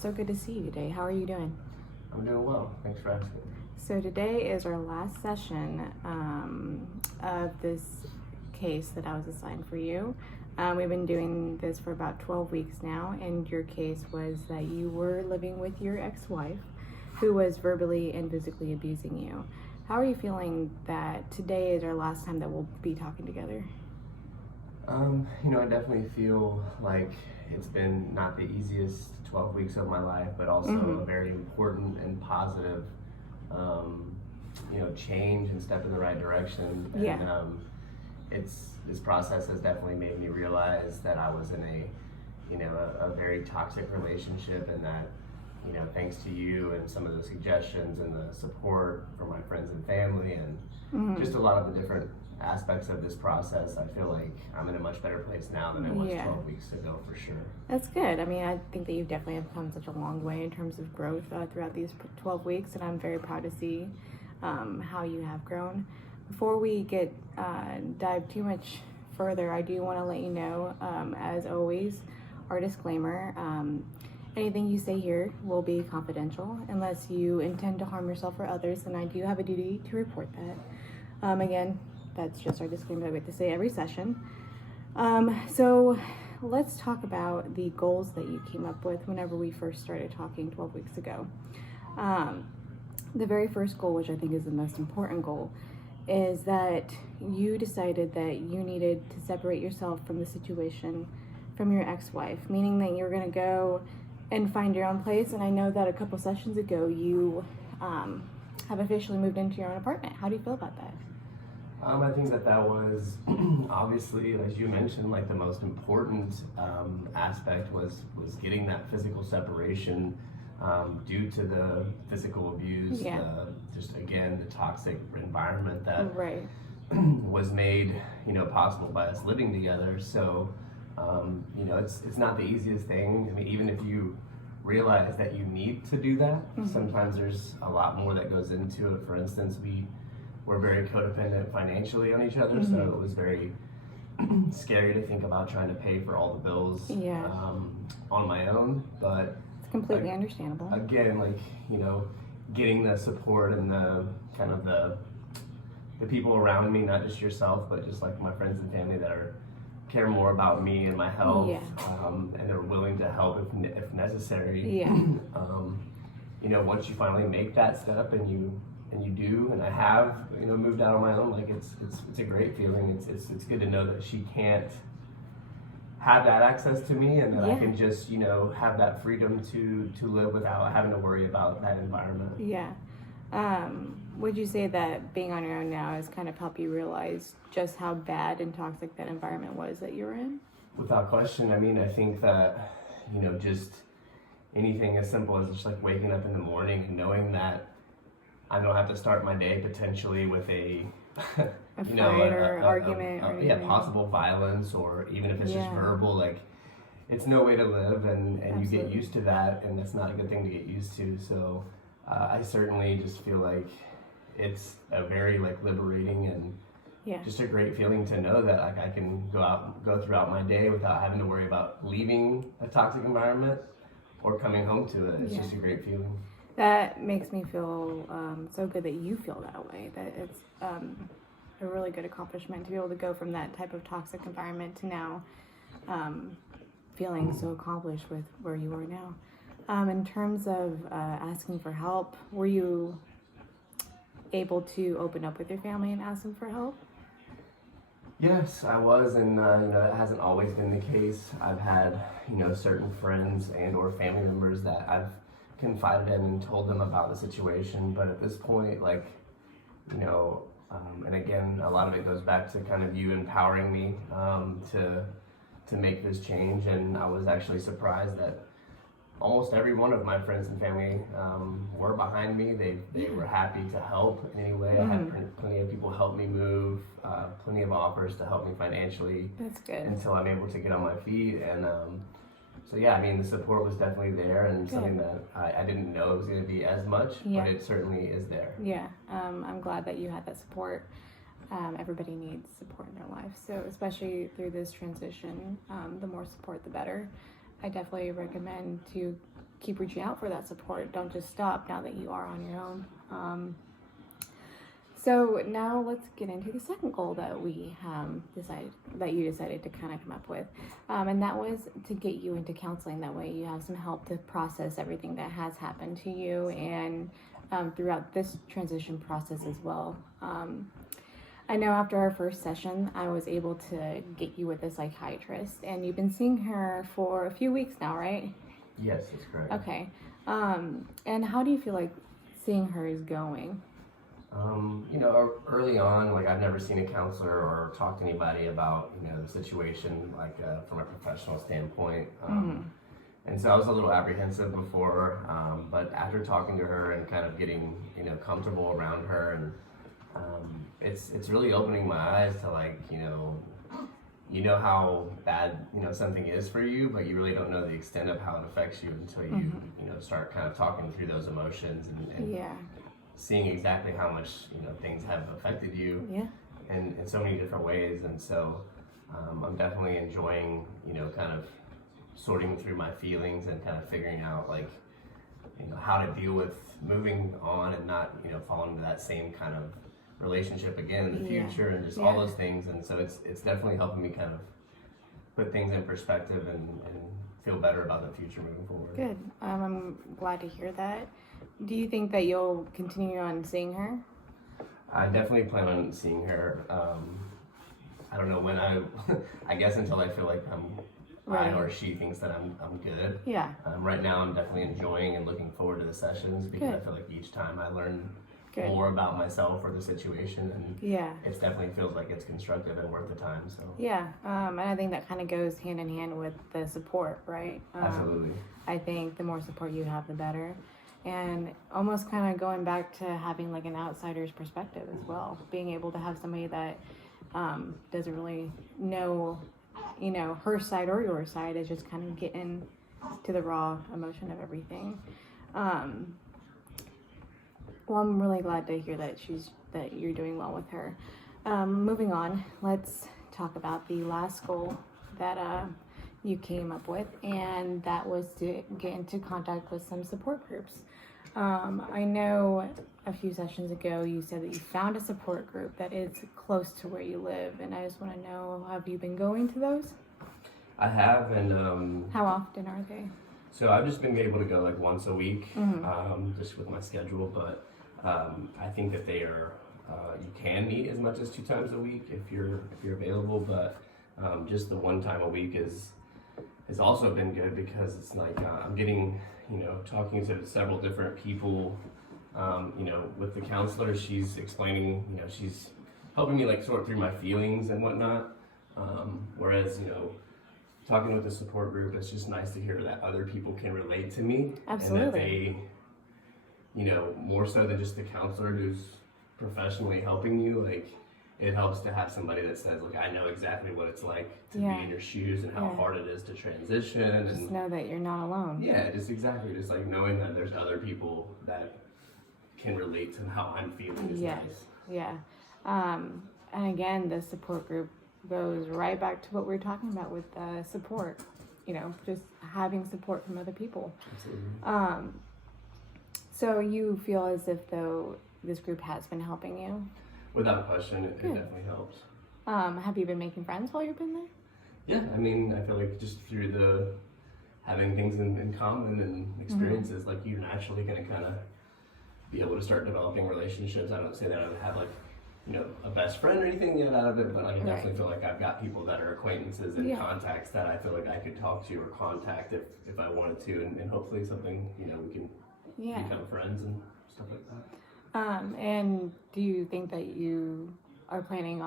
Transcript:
So good to see you today. How are you doing? I'm doing well. Thanks for asking. So today is our last session of this case that I was assigned for you. We've been doing this for about 12 weeks now, and your case was that you were living with your ex-wife who was verbally and physically abusing you. How are you feeling that today is our last time that we'll be talking together? I definitely feel like it's been not the easiest 12 weeks of my life, but also a very important and positive, change and step in the right direction. Yeah. And this process has definitely made me realize that I was in a very toxic relationship, and that, thanks to you and some of the suggestions and the support from my friends and family and just a lot of the different aspects of this process, I feel like I'm in a much better place now than I was 12 weeks ago, for sure. That's good. I mean, I think that you've definitely have come such a long way in terms of growth throughout these 12 weeks, and I'm very proud to see how you have grown. Before we dive too much further, I do want to let you know, as always, our disclaimer, anything you say here will be confidential. Unless you intend to harm yourself or others, then I do have a duty to report that. Again, that's just our disclaimer that we have to say every session. So let's talk about the goals that you came up with whenever we first started talking 12 weeks ago. The very first goal, which I think is the most important goal, is that you decided that you needed to separate yourself from the situation from your ex-wife, meaning that you're going to go and find your own place. And I know that a couple sessions ago you have officially moved into your own apartment. How do you feel about that? I think that was obviously, as you mentioned, like the most important aspect was getting that physical separation due to the physical abuse, just again the toxic environment that was made possible by us living together. So it's not the easiest thing. I mean, even if you realize that you need to do that, sometimes there's a lot more that goes into it. For instance, we're very codependent financially on each other, so it was very scary to think about trying to pay for all the bills on my own. But it's completely understandable. Again, getting the support and the kind of the people around me, not just yourself, but just like my friends and family that care more about me and my health, and they're willing to help if necessary. Once you finally make that step and you do, and I have, moved out on my own, like it's a great feeling. It's good to know that she can't have that access to me, and that I can just, have that freedom to live without having to worry about that environment. Yeah. Would you say that being on your own now has kind of helped you realize just how bad and toxic that environment was that you were in? Without question. I mean, I think that, just anything as simple as just like waking up in the morning and knowing that I don't have to start my day potentially with a fight or argument or possible violence, or even if it's just verbal, like it's no way to live, and you get used to that, and that's not a good thing to get used to. So I certainly just feel like it's a very liberating and just a great feeling to know that I can go throughout my day without having to worry about leaving a toxic environment or coming home to it. It's just a great feeling. That makes me feel so good that you feel that way, that it's a really good accomplishment to be able to go from that type of toxic environment to now feeling so accomplished with where you are now. In terms of asking for help, were you able to open up with your family and ask them for help? Yes, I was, and that hasn't always been the case. I've had certain friends and or family members that I've confided in and told them about the situation, but at this point, and again, a lot of it goes back to kind of you empowering me to make this change. And I was actually surprised that almost every one of my friends and family were behind me. They were happy to help in any way. I had plenty of people help me move, plenty of offers to help me financially. That's good. Until I'm able to get on my feet. And so yeah, I mean, the support was definitely there, and something that I didn't know it was going to be as much, but it certainly is there. Yeah, I'm glad that you had that support. Everybody needs support in their life, so especially through this transition, the more support the better. I definitely recommend to keep reaching out for that support. Don't just stop now that you are on your own. So now let's get into the second goal that we decided to kind of come up with, and that was to get you into counseling. That way you have some help to process everything that has happened to you and throughout this transition process as well. I know after our first session, I was able to get you with a psychiatrist, and you've been seeing her for a few weeks now, right? Yes, that's correct. Okay. And how do you feel like seeing her is going? Early on, like I've never seen a counselor or talked to anybody about, the situation, like from a professional standpoint. And so I was a little apprehensive before, but after talking to her and kind of getting, comfortable around her, and it's really opening my eyes to like, how bad, something is for you, but you really don't know the extent of how it affects you until you, start kind of talking through those emotions and Yeah. seeing exactly how much, things have affected you in so many different ways. And so I'm definitely enjoying, kind of sorting through my feelings and kind of figuring out like, how to deal with moving on and not, falling into that same kind of relationship again in the future and just all those things. And so it's definitely helping me kind of put things in perspective and feel better about the future moving forward. Good. I'm glad to hear that. Do you think that you'll continue on seeing her? I definitely plan on seeing her. I don't know when I guess until I feel like I or she thinks that I'm good. Yeah. Right now I'm definitely enjoying and looking forward to the sessions because I feel like each time I learn more about myself or the situation, and it definitely feels like it's constructive and worth the time. So and I think that kind of goes hand in hand with the support, right? Absolutely. I think the more support you have, the better. And almost kind of going back to having like an outsider's perspective as well, being able to have somebody that doesn't really know, her side or your side, is just kind of getting to the raw emotion of everything. Well, I'm really glad to hear that you're doing well with her. Moving on, let's talk about the last goal that you came up with, and that was to get into contact with some support groups. I know a few sessions ago you said that you found a support group that is close to where you live, and I just want to know, have you been going to those? I have, and how often are they? So I've just been able to go like once a week, just with my schedule, but I think that they are, you can meet as much as 2 times a week if you're available, but just the 1 time a week has also been good because it's like I'm getting, talking to several different people, with the counselor. She's explaining, she's helping me like sort through my feelings and whatnot, whereas, talking with the support group, it's just nice to hear that other people can relate to me. Absolutely. And that they, more so than just the counselor who's professionally helping you, like it helps to have somebody that says, like, I know exactly what it's like to be in your shoes and how hard it is to transition. Just and know that you're not alone. Yeah, just like knowing that there's other people that can relate to how I'm feeling is nice. Yeah. And again, the support group goes right back to what we were talking about with support, just having support from other people. Absolutely. So you feel as if though this group has been helping you? Without question, it definitely helps. Have you been making friends while you've been there? Yeah, I mean, I feel like just through the having things in common and experiences, like you're naturally going to kind of be able to start developing relationships. I don't say that I would have like, a best friend or anything yet out of it, but I definitely feel like I've got people that are acquaintances and contacts that I feel like I could talk to or contact if I wanted to, and hopefully something, we can become friends and stuff like that. And do you think that you are planning on